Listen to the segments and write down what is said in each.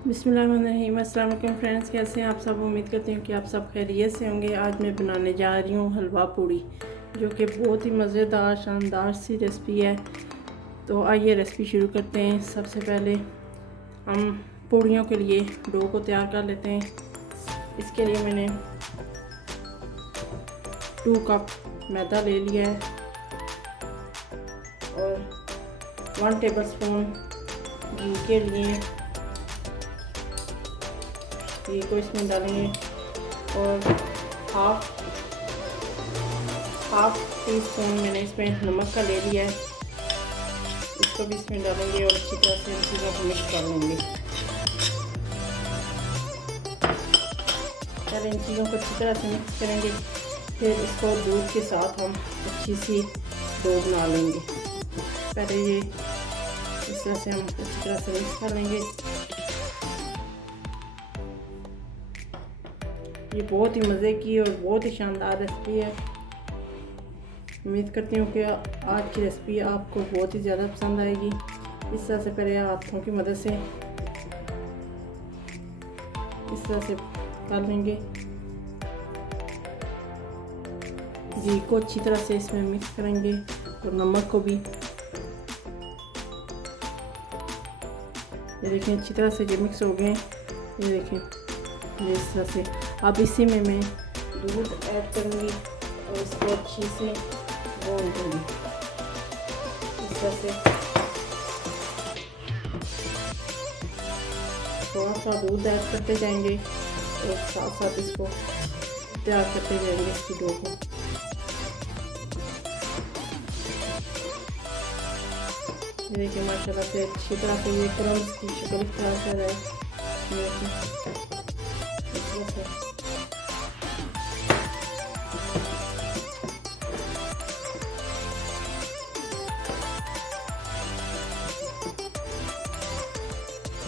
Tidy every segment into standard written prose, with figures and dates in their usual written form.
बिस्मिल्लाहिर्रहमानिर्रहीम। अस्सलाम-वालेकुम फ्रेंड्स, कैसे हैं आप सब। उम्मीद करती हूँ कि आप सब खैरियत से होंगे। आज मैं बनाने जा रही हूँ हलवा पूरी, जो कि बहुत ही मज़ेदार शानदार सी रेसिपी है। तो आइए रेसिपी शुरू करते हैं। सबसे पहले हम पूड़ियों के लिए डो को तैयार कर लेते हैं। इसके लिए मैंने 2 कप मैदा ले लिया है और 1 टेबलस्पून घी के लिए घी को इसमें डालेंगे और हाफ टी स्पून मैंने इसमें नमक का ले लिया है। इसको भी इसमें डालेंगे और अच्छी तरह से इन चीज़ों को मिक्स कर लेंगे। पहले इन चीज़ों को अच्छी तरह से मिक्स करेंगे, फिर इसको दूध के साथ हम अच्छी सी डो बना लेंगे। पहले ये इस तरह से हम अच्छी तरह से मिक्स कर लेंगे। ये बहुत ही मज़े की और बहुत ही शानदार रेसिपी है। उम्मीद करती हूँ कि आज की रेसिपी आपको बहुत ही ज़्यादा पसंद आएगी। इस तरह से पहले हाथों की मदद से इस तरह से कर लेंगे। घी को अच्छी तरह से इसमें मिक्स करेंगे और नमक को भी। ये देखें अच्छी तरह से ये मिक्स हो गए। ये देखें ये इस तरह से। अब इसी में मैं दूध ऐड करूँगी और इसको अच्छी से भून दूँगी। इस तरह से थोड़ा सा दूध ऐड करते जाएंगे और साथ साथ इसको तैयार करते जाएंगे इसकी डो को। ये देखिए माशाल्लाह से अच्छी तरह से ये क्रम्स की शक्ल तैयार कर रहा है।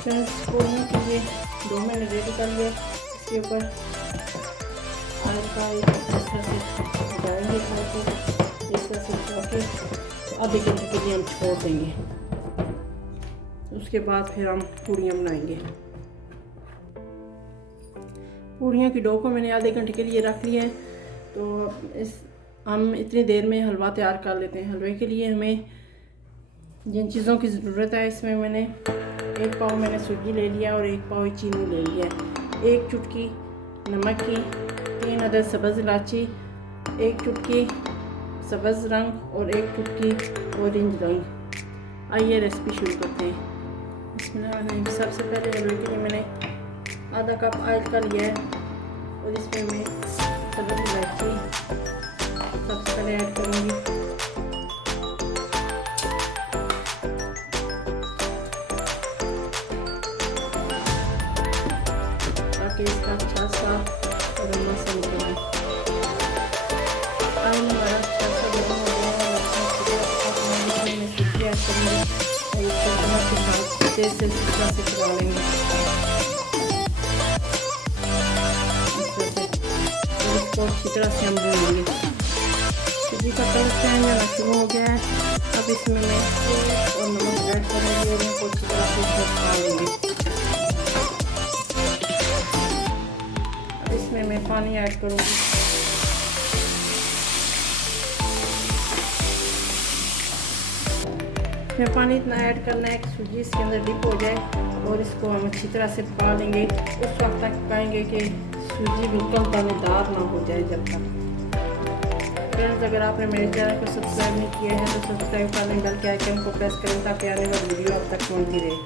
फ्रेंड्स, पूड़ियों के लिए डो मैंने रेडी कर लिया। इसके ऊपर ऑयल का इस तरह से डालेंगे को इस तरह से लगा के आधे घंटे के लिए हम छोड़ देंगे। उसके बाद फिर हम पूड़ियाँ बनाएंगे। पूड़ियों की डो को मैंने आधे घंटे के लिए रख लिया है। तो हम इतनी देर में हलवा तैयार कर लेते हैं। हलवे के लिए हमें जिन चीज़ों की ज़रूरत है, इसमें मैंने 1 पाव मैंने सूजी ले लिया और 1 पाव चीनी ले लिया, 1 चुटकी नमक की, 3 अदद सब्ज़ इलायची, 1 चुटकी सब्ज़ रंग और 1 चुटकी ऑरेंज रंग। आइए रेसिपी शुरू करते हैं। बिस्मिल्लाह। सबसे पहले हलवे के लिए मैंने आधा कप ऑयल का लिया है और इसमें मैं सब्ज़ इलायची सबसे पहले ऐड करूँगी। ताकि इसका अच्छा सा अरोमा से निकले। ऑयल हमारा अच्छा सा गर्म हो गया है। मैं सूजी ऐड करूँगी और इसको चम्मच के साथ तेज़ से चला लेंगे। इसको अच्छी तरह से हम भूनेंगे। सूजी का कलर चेंज होना शुरू हो गया है। अब इसमें मैं तेल और नमक ऐड करूँगी और इनको अच्छी तरह से पका लेंगे। अब इसमें मैं पानी ऐड करूँगी। इसमें पानी इतना ऐड करना है कि सूजी इसके अंदर डिप हो जाए और इसको हम अच्छी तरह से पका लेंगे। उस वक्त तक पकाएंगे कि सूजी बिल्कुल दानेदार ना हो जाए जब तक। फ्रेंड्स, अगर आपने मेरे चैनल को सब्सक्राइब नहीं किया है तो सब्सक्राइब कर लें, बेल के आइकन को प्रेस करें ताकि आने वाली वीडियो आप तक पहुंचती रहे।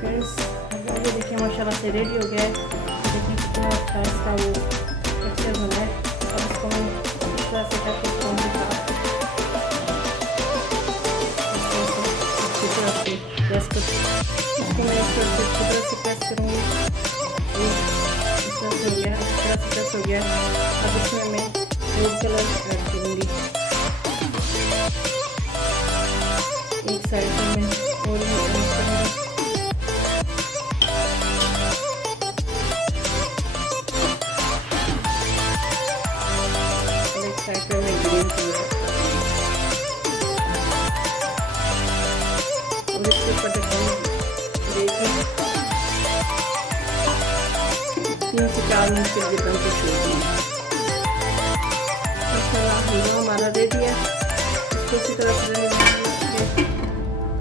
फ्रेंड्स, ये देखिए माशाल्लाह से रेडी हो गया है। देखिए कितना अच्छा इसका वो टेक्सचर बना है। अब इसको हम इस तरह से करके स्पून के साथ अच्छी तरह से प्रेस कर इसको मैं अच्छी तरह से प्रेस करूँगी। इस तरह से हो गया, इस तरह से प्रेस हो गया। अब इसमें मैं फूड कलर ऐड करूँगी। एक साइड में मैं ऑरेंज ऐड करूँगी और एक साइड में मैं ग्रीन कलर और इसके ऊपर मिनट के लिए दम पे छोड़ देंगे। माशाल्लाह हलवा हमारा रेडी है। इसको इसी तरह से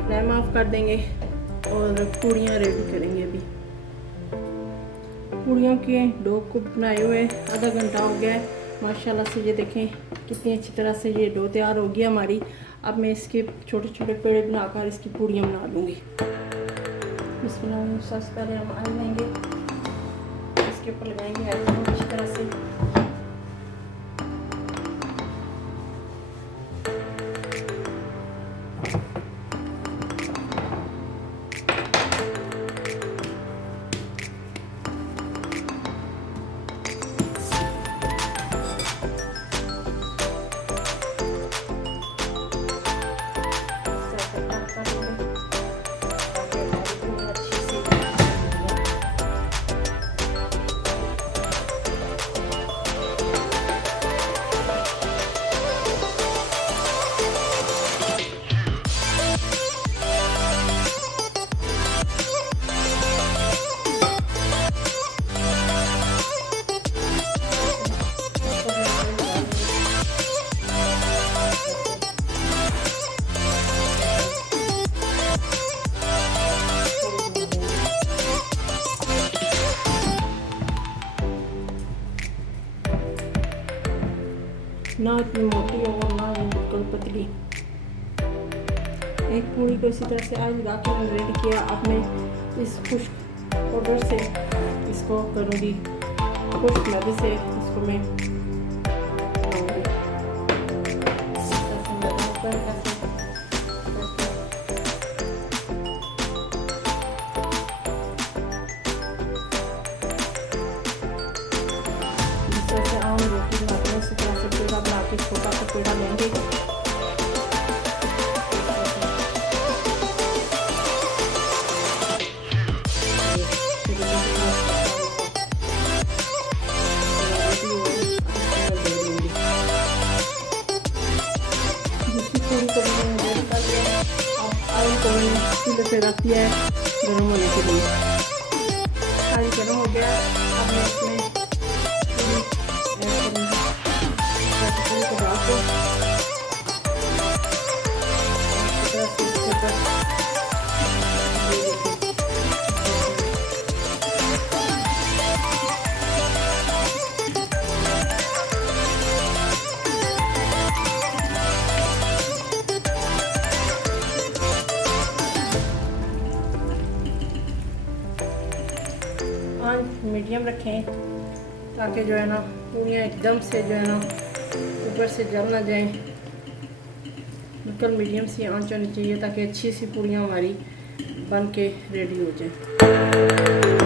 फ्लेम ऑफ कर देंगे और पूड़ियाँ रेडी करेंगे। अभी पूड़ियों के डो को बनाए हुए आधा घंटा हो गया है। माशाल्लाह से ये देखें कितनी अच्छी तरह से ये डो तैयार हो गया हमारी। अब मैं इसके छोटे छोटे पेड़े बनाकर इसकी पूड़ियाँ बना लूँगी। बिस्मिल्लाह, सबसे पहले हम ऑयल लेंगे, इसके ऊपर लगाएंगे ऑयल को अच्छी तरह से। ना इतनी मोटी और ना बिल्कुल पतली। एक पूरी को इसी तरह से आज लगा के मैंने रेडी किया। अब मैं इस खुश्क पाउडर से इसको करूँगी, खुश्क मैदे से इसको मैं आम रोटी बनाते हैं। इसी तरह से पेड़ा बना के छोटा सा पेड़ा लेंगे, दूसरी पूरी को भी मैंने रेडी कर लिया। अब ऑयल को मैंने चूल्हे पे रख दिया है गर्म होने के लिए। ऑयल गर्म हो गया। अब मैं इसमें मीडियम रखें ताकि जो है ना पूड़ियाँ एकदम से जो है ना ऊपर से जल ना जाएं। बिल्कुल मीडियम सी आंच होनी चाहिए ताकि अच्छी सी पूड़ियाँ हमारी बन के रेडी हो जाएं।